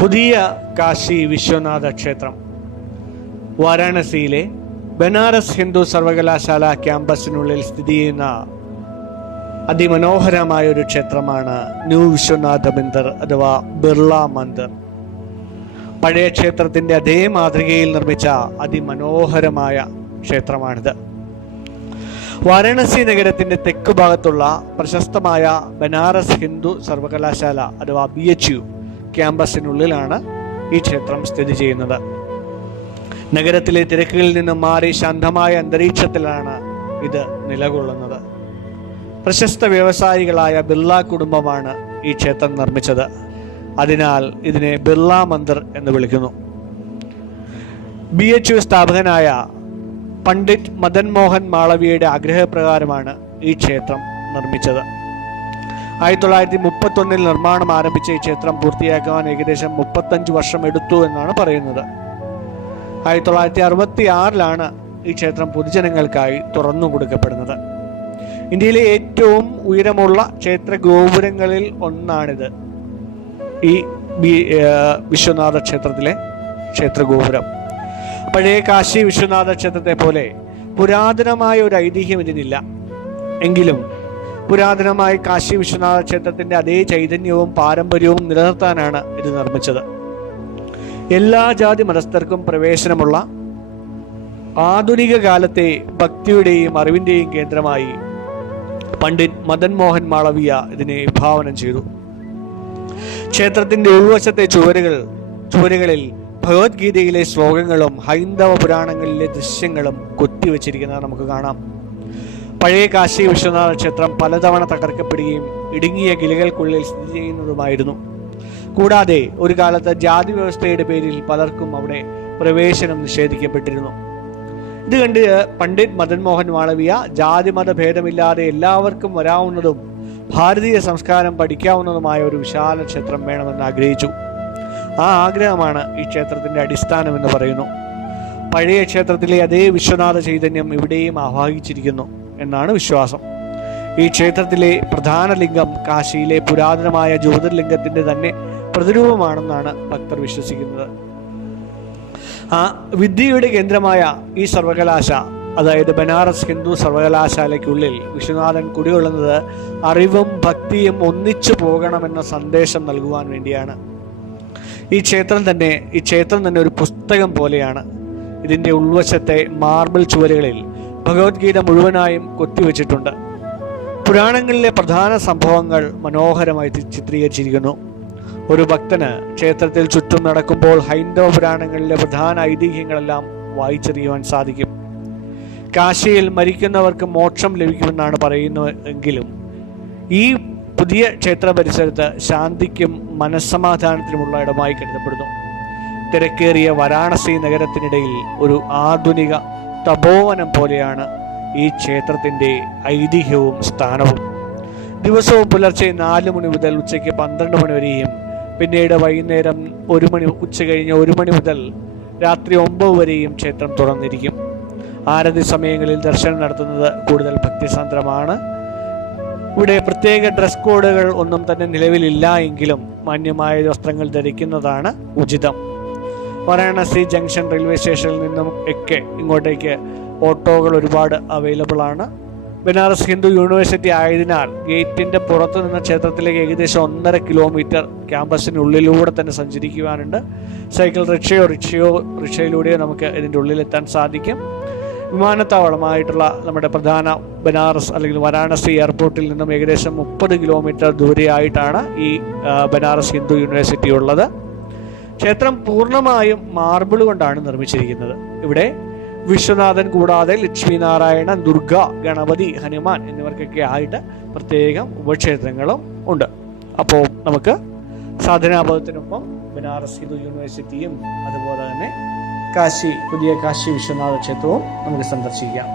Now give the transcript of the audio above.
പുതിയ കാശി വിശ്വനാഥ ക്ഷേത്രം വാരാണസിയിലെ ബനാറസ് ഹിന്ദു സർവകലാശാല ക്യാമ്പസിനുള്ളിൽ സ്ഥിതി ചെയ്യുന്ന അതിമനോഹരമായ ഒരു ക്ഷേത്രമാണ് ന്യൂ വിശ്വനാഥ മന്ദിർ അഥവാ ബിർള മന്ദിർ. പഴയ ക്ഷേത്രത്തിൻ്റെ അതേ മാതൃകയിൽ നിർമ്മിച്ച അതിമനോഹരമായ ക്ഷേത്രമാണിത്. വാരാണസി നഗരത്തിൻ്റെ തെക്ക് ഭാഗത്തുള്ള പ്രശസ്തമായ ബനാറസ് ഹിന്ദു സർവകലാശാല അഥവാ BHU ക്യാമ്പസിനുള്ളിലാണ് ഈ ക്ഷേത്രം സ്ഥിതി ചെയ്യുന്നത്. നഗരത്തിലെ തിരക്കുകളിൽ നിന്നും മാറി ശാന്തമായ അന്തരീക്ഷത്തിലാണ് ഇത് നിലകൊള്ളുന്നത്. പ്രശസ്ത വ്യവസായികളായ ബിർള കുടുംബമാണ് ഈ ക്ഷേത്രം നിർമ്മിച്ചത്. അതിനാൽ ഇതിനെ ബിർള മന്ദിർ എന്ന് വിളിക്കുന്നു. BHU സ്ഥാപകനായ പണ്ഡിറ്റ് മദൻ മോഹൻ മാളവിയയുടെ ആഗ്രഹപ്രകാരമാണ് ഈ ക്ഷേത്രം നിർമ്മിച്ചത്. 1931 നിർമ്മാണം ആരംഭിച്ച ഈ ക്ഷേത്രം പൂർത്തിയാക്കാൻ ഏകദേശം 35 വർഷം എടുത്തു എന്നാണ് പറയുന്നത്. 1966 ഈ ക്ഷേത്രം പൊതുജനങ്ങൾക്കായി തുറന്നു കൊടുക്കപ്പെടുന്നത്. ഇന്ത്യയിലെ ഏറ്റവും ഉയരമുള്ള ക്ഷേത്ര ഗോപുരങ്ങളിൽ ഒന്നാണിത്. ഈ വിശ്വനാഥ ക്ഷേത്രത്തിലെ ക്ഷേത്ര ഗോപുരം പഴയ കാശി വിശ്വനാഥ ക്ഷേത്രത്തെ പോലെ പുരാതനമായ ഒരു ഐതിഹ്യം ഇതിനില്ല. എങ്കിലും പുരാതനമായ കാശി വിശ്വനാഥ ക്ഷേത്രത്തിന്റെ അതേ ചൈതന്യവും പാരമ്പര്യവും നിലനിർത്താനാണ് ഇത് നിർമ്മിച്ചത്. എല്ലാ ജാതി മതസ്ഥർക്കും പ്രവേശനമുള്ള ആധുനിക കാലത്തെ ഭക്തിയുടെയും അറിവിന്റെയും കേന്ദ്രമായി പണ്ഡിറ്റ് മദൻ മോഹൻ മാളവിയ ഇതിനെ വിഭാവനം ചെയ്തു. ക്ഷേത്രത്തിന്റെ ഉൾവശത്തെ ചുവരുകളിൽ ഭഗവത്ഗീതയിലെ ശ്ലോകങ്ങളും ഹൈന്ദവ പുരാണങ്ങളിലെ ദൃശ്യങ്ങളും കൊത്തിവെച്ചിരിക്കുന്നത് നമുക്ക് കാണാം. പഴയ കാശി വിശ്വനാഥ ക്ഷേത്രം പലതവണ തകർക്കപ്പെടുകയും ഇടുങ്ങിയ കിളികൾക്കുള്ളിൽ സ്ഥിതി ചെയ്യുന്നതുമായിരുന്നു. കൂടാതെ ഒരു കാലത്ത് ജാതി വ്യവസ്ഥയുടെ പേരിൽ പലർക്കും അവിടെ പ്രവേശനം നിഷേധിക്കപ്പെട്ടിരുന്നു. ഇത് കണ്ട് പണ്ഡിറ്റ് മദൻ മോഹൻ മാളവിയ ജാതി മത ഭേദമില്ലാതെ എല്ലാവർക്കും വരാവുന്നതും ഭാരതീയ സംസ്കാരം പഠിക്കാവുന്നതുമായ ഒരു വിശാല ക്ഷേത്രം വേണമെന്ന് ആഗ്രഹിച്ചു. ആ ആഗ്രഹമാണ് ഈ ക്ഷേത്രത്തിന്റെ അടിസ്ഥാനം എന്ന് പറയുന്നു. പഴയ ക്ഷേത്രത്തിലെ അതേ വിശ്വനാഥ ചൈതന്യം ഇവിടെയും ആവാഹിച്ചിരിക്കുന്നു എന്നാണ് വിശ്വാസം. ഈ ക്ഷേത്രത്തിലെ പ്രധാന ലിംഗം കാശിയിലെ പുരാതനമായ ജ്യോതിർലിംഗത്തിന്റെ തന്നെ പ്രതിരൂപമാണെന്നാണ് ഭക്തർ വിശ്വസിക്കുന്നത്. വിദ്യയുടെ കേന്ദ്രമായ ഈ സർവകലാശാല, അതായത് ബനാറസ് ഹിന്ദു സർവകലാശാലയ്ക്കുള്ളിൽ വിശ്വനാഥൻ കുടികൊള്ളുന്നത് അറിവും ഭക്തിയും ഒന്നിച്ചു പോകണമെന്ന സന്ദേശം നൽകുവാൻ വേണ്ടിയാണ്. ഈ ക്ഷേത്രം തന്നെ ഒരു പുസ്തകം പോലെയാണ്. ഇതിൻ്റെ ഉൾവശത്തെ മാർബിൾ ചുവരുകളിൽ ഭഗവത്ഗീത മുഴുവനായും കൊത്തിവെച്ചിട്ടുണ്ട്. പുരാണങ്ങളിലെ പ്രധാന സംഭവങ്ങൾ മനോഹരമായി ചിത്രീകരിച്ചിരിക്കുന്നു. ഒരു ഭക്തന് ക്ഷേത്രത്തിൽ ചുറ്റും നടക്കുമ്പോൾ ഹൈന്ദവ പുരാണങ്ങളിലെ പ്രധാന ഐതിഹ്യങ്ങളെല്ലാം വായിച്ചറിയുവാൻ സാധിക്കും. കാശിയിൽ മരിക്കുന്നവർക്ക് മോക്ഷം ലഭിക്കുമെന്നാണ് പറയുന്നതെങ്കിലും ഈ പുതിയ ക്ഷേത്ര പരിസരത്ത് ശാന്തിക്കും മനസ്സമാധാനത്തിനുമുള്ള ഇടമായി കരുതപ്പെടുന്നു. തിരക്കേറിയ വാരാണസി നഗരത്തിനിടയിൽ ഒരു ആധുനിക തപോവനം പോലെയാണ് ഈ ക്ഷേത്രത്തിൻ്റെ ഐതിഹ്യവും സ്ഥാനവും. ദിവസവും പുലർച്ചെ 4 മണി മുതൽ ഉച്ചയ്ക്ക് 12 മണി വരെയും പിന്നീട് വൈകുന്നേരം ഉച്ചകഴിഞ്ഞ് 1 മണി മുതൽ രാത്രി 9 വരെയും ക്ഷേത്രം തുറന്നിരിക്കും. ആരതി സമയങ്ങളിൽ ദർശനം നടത്തുന്നത് കൂടുതൽ ഭക്തിസാന്ദ്രമാണ്. ഇവിടെ പ്രത്യേക ഡ്രസ് കോഡുകൾ ഒന്നും തന്നെ നിലവിലില്ല എങ്കിലും മാന്യമായ വസ്ത്രങ്ങൾ ധരിക്കുന്നതാണ് ഉചിതം. വാരാണസി ജംഗ്ഷൻ റെയിൽവേ സ്റ്റേഷനിൽ നിന്നും ഒക്കെ ഇങ്ങോട്ടേക്ക് ഓട്ടോകൾ ഒരുപാട് അവൈലബിൾ ആണ്. ബനാറസ് ഹിന്ദു യൂണിവേഴ്സിറ്റി ആയതിനാൽ ഗേറ്റിന്റെ പുറത്തു നിന്ന് ക്ഷേത്രത്തിലേക്ക് ഏകദേശം 1.5 കിലോമീറ്റർ ക്യാമ്പസിനുള്ളിലൂടെ തന്നെ സഞ്ചരിക്കുവാനുണ്ട്. സൈക്കിൾ റിക്ഷയിലൂടെ നമുക്ക് ഇതിൻ്റെ ഉള്ളിലെത്താൻ സാധിക്കും. വിമാനത്താവളമായിട്ടുള്ള നമ്മുടെ പ്രധാന ബനാറസ് അല്ലെങ്കിൽ വാരാണസി എയർപോർട്ടിൽ നിന്നും ഏകദേശം 30 കിലോമീറ്റർ ദൂരെയായിട്ടാണ് ഈ ബനാറസ് ഹിന്ദു യൂണിവേഴ്സിറ്റി ഉള്ളത്. ക്ഷേത്രം പൂർണ്ണമായും മാർബിൾ കൊണ്ടാണ് നിർമ്മിച്ചിരിക്കുന്നത്. ഇവിടെ വിശ്വനാഥൻ കൂടാതെ ലക്ഷ്മി നാരായണൻ, ദുർഗ, ഗണപതി, ഹനുമാൻ എന്നിവർക്കൊക്കെ ആയിട്ട് പ്രത്യേകം ഉപക്ഷേത്രങ്ങളും ഉണ്ട്. അപ്പോൾ നമുക്ക് സാധനാപഥത്തിനൊപ്പം ബനാറസ് ഹിന്ദു യൂണിവേഴ്സിറ്റിയും അതുപോലെ തന്നെ പുതിയ കാശി വിശ്വനാഥ ക്ഷേത്രവും നമുക്ക് സന്ദർശിക്കാം.